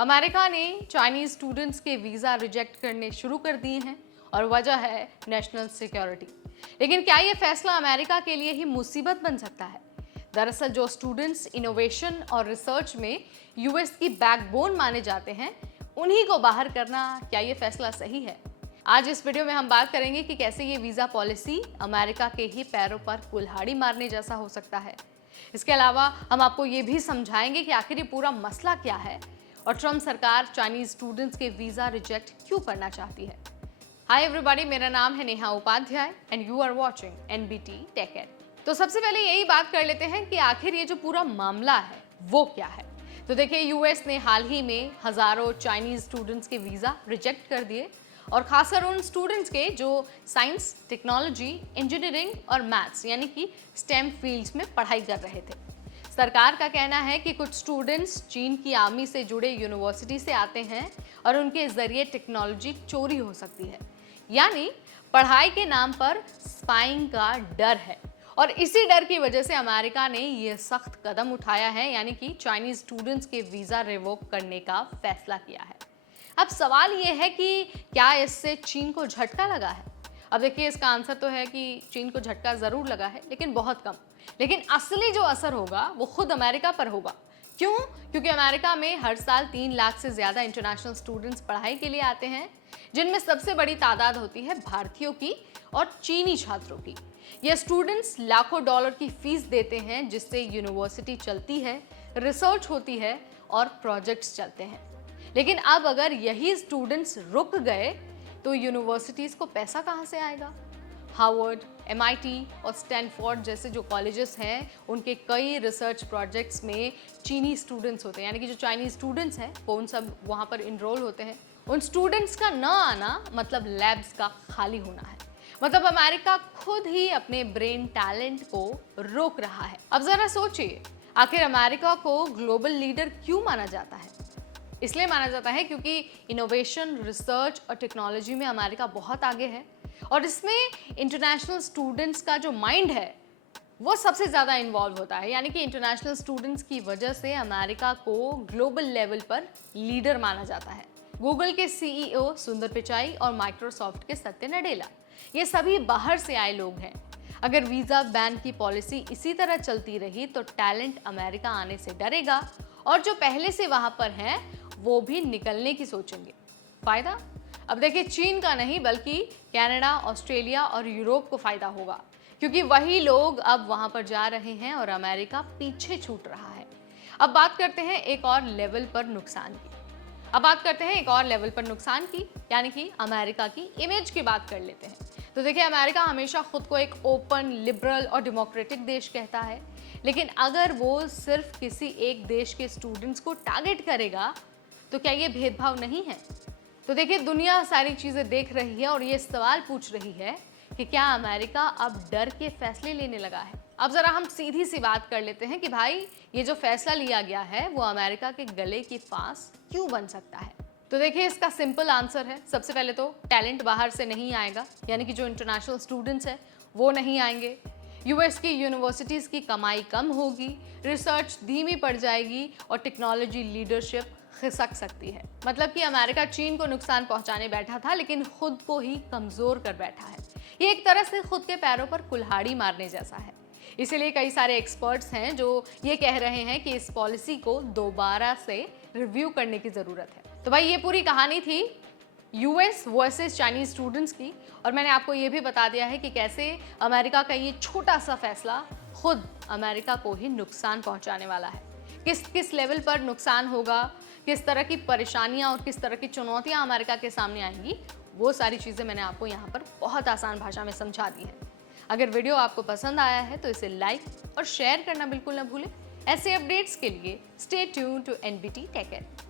America ने Chinese students के visa reject करने शुरू कर दिए हैं और वजह है नेशनल सिक्योरिटी। लेकिन क्या ये फैसला अमेरिका के लिए ही मुसीबत बन सकता है? दरअसल जो स्टूडेंट्स इनोवेशन और रिसर्च में यूएस की बैकबोन माने जाते हैं, उन्हीं को बाहर करना, क्या ये फैसला सही है? आज इस वीडियो में हम बात करेंगे कि कैसे ये वीज़ा पॉलिसी अमेरिका के ही पैरों पर कुल्हाड़ी मारने जैसा हो सकता है। इसके अलावा हम आपको ये भी समझाएंगे कि आखिर ये पूरा मसला क्या है और ट्रम्प सरकार चाइनीज स्टूडेंट्स के वीज़ा रिजेक्ट क्यों करना चाहती है। हाय एवरीबॉडी, मेरा नाम है Neha Upadhyay and you are watching NBT tech ed. तो सबसे पहले यही बात कर लेते हैं कि आखिर ये जो पूरा मामला है वो क्या है। तो देखिए, यूएस ने हाल ही में हजारों चाइनीज स्टूडेंट्स के वीज़ा रिजेक्ट कर दिए और खासकर उन स्टूडेंट्स के जो साइंस, टेक्नोलॉजी, इंजीनियरिंग और मैथ्स यानी कि स्टेम फील्ड्स में पढ़ाई कर रहे थे। सरकार का कहना है कि कुछ स्टूडेंट्स चीन की आर्मी से जुड़े यूनिवर्सिटी से आते हैं और उनके जरिए टेक्नोलॉजी चोरी हो सकती है, यानी पढ़ाई के नाम पर स्पाइंग का डर है। और इसी डर की वजह से अमेरिका ने यह सख्त कदम उठाया है, यानी कि चाइनीज स्टूडेंट्स के वीज़ा रिवोक करने का फैसला किया है। अब सवाल ये है कि क्या इससे चीन को झटका लगा है? अब देखिए, इसका आंसर तो है कि चीन को झटका ज़रूर लगा है, लेकिन बहुत कम। लेकिन असली जो असर होगा वो खुद अमेरिका पर होगा। क्यों? क्योंकि अमेरिका में हर साल 3 लाख से ज़्यादा इंटरनेशनल स्टूडेंट्स पढ़ाई के लिए आते हैं, जिनमें सबसे बड़ी तादाद होती है भारतीयों की और चीनी छात्रों की। ये स्टूडेंट्स लाखों डॉलर की फीस देते हैं, जिससे यूनिवर्सिटी चलती है, रिसर्च होती है और प्रोजेक्ट्स चलते हैं। लेकिन अब अगर यही स्टूडेंट्स रुक गए तो यूनिवर्सिटीज़ को पैसा कहाँ से आएगा? हार्वर्ड, एमआईटी और स्टैनफोर्ड जैसे जो कॉलेजेस हैं, उनके कई रिसर्च प्रोजेक्ट्स में चीनी स्टूडेंट्स होते हैं, यानी कि जो चाइनीज स्टूडेंट्स हैं वो उन सब वहाँ पर इनरोल होते हैं। उन स्टूडेंट्स का न आना मतलब लैब्स का खाली होना है। मतलब अमेरिका खुद ही अपने ब्रेन टैलेंट को रोक रहा है। अब जरा सोचिए, आखिर अमेरिका को ग्लोबल लीडर क्यों माना जाता है? इसलिए माना जाता है क्योंकि इनोवेशन, रिसर्च और टेक्नोलॉजी में अमेरिका बहुत आगे है और इसमें इंटरनेशनल स्टूडेंट्स का जो माइंड है वो सबसे ज़्यादा इन्वॉल्व होता है। यानी कि इंटरनेशनल स्टूडेंट्स की वजह से अमेरिका को ग्लोबल लेवल पर लीडर माना जाता है। गूगल के सीईओ सुंदर पिचाई और माइक्रोसॉफ्ट के सत्य नडेला, ये सभी बाहर से आए लोग हैं। अगर वीज़ा बैन की पॉलिसी इसी तरह चलती रही तो टैलेंट अमेरिका आने से डरेगा और जो पहले से वहाँ पर हैं वो भी निकलने की सोचेंगे। फायदा? अब देखिए, चीन का नहीं बल्कि कनाडा, ऑस्ट्रेलिया और यूरोप को फायदा होगा, क्योंकि वही लोग अब वहां पर जा रहे हैं और अमेरिका पीछे छूट रहा है। अब बात करते हैं एक और लेवल पर नुकसान की। यानी कि अमेरिका की इमेज की बात कर लेते हैं। तो देखिए, अमेरिका हमेशा खुद को एक ओपन, लिबरल और डेमोक्रेटिक देश कहता है, लेकिन अगर वो सिर्फ किसी एक देश के स्टूडेंट्स को टारगेट करेगा तो क्या ये भेदभाव नहीं है? तो देखिए, दुनिया सारी चीज़ें देख रही है और ये सवाल पूछ रही है कि क्या अमेरिका अब डर के फैसले लेने लगा है? अब ज़रा हम सीधी सी बात कर लेते हैं कि भाई, ये जो फैसला लिया गया है वो अमेरिका के गले के पास क्यों बन सकता है? तो देखिए, इसका सिंपल आंसर है। सबसे पहले तो टैलेंट बाहर से नहीं आएगा, यानी कि जो इंटरनेशनल स्टूडेंट्स हैं वो नहीं आएंगे। यूएस की यूनिवर्सिटीज़ की कमाई कम होगी, रिसर्च धीमी पड़ जाएगी और टेक्नोलॉजी लीडरशिप खिसक सकती है। मतलब कि अमेरिका चीन को नुकसान पहुंचाने बैठा था, लेकिन खुद को ही कमजोर कर बैठा है। ये एक तरह से खुद के पैरों पर कुल्हाड़ी मारने जैसा है। इसीलिए कई सारे एक्सपर्ट्स हैं जो ये कह रहे हैं कि इस पॉलिसी को दोबारा से रिव्यू करने की ज़रूरत है। तो भाई, ये पूरी कहानी थी यूएस वर्सेस चाइनीज स्टूडेंट्स की, और मैंने आपको ये भी बता दिया है कि कैसे अमेरिका का ये छोटा सा फैसला खुद अमेरिका को ही नुकसान पहुंचाने वाला है। किस किस लेवल पर नुकसान होगा, किस तरह की परेशानियां और किस तरह की चुनौतियां अमेरिका के सामने आएंगी, वो सारी चीज़ें मैंने आपको यहाँ पर बहुत आसान भाषा में समझा दी हैं। अगर वीडियो आपको पसंद आया है तो इसे लाइक और शेयर करना बिल्कुल ना भूलें। ऐसे अपडेट्स के लिए stay tuned to NBT tech add.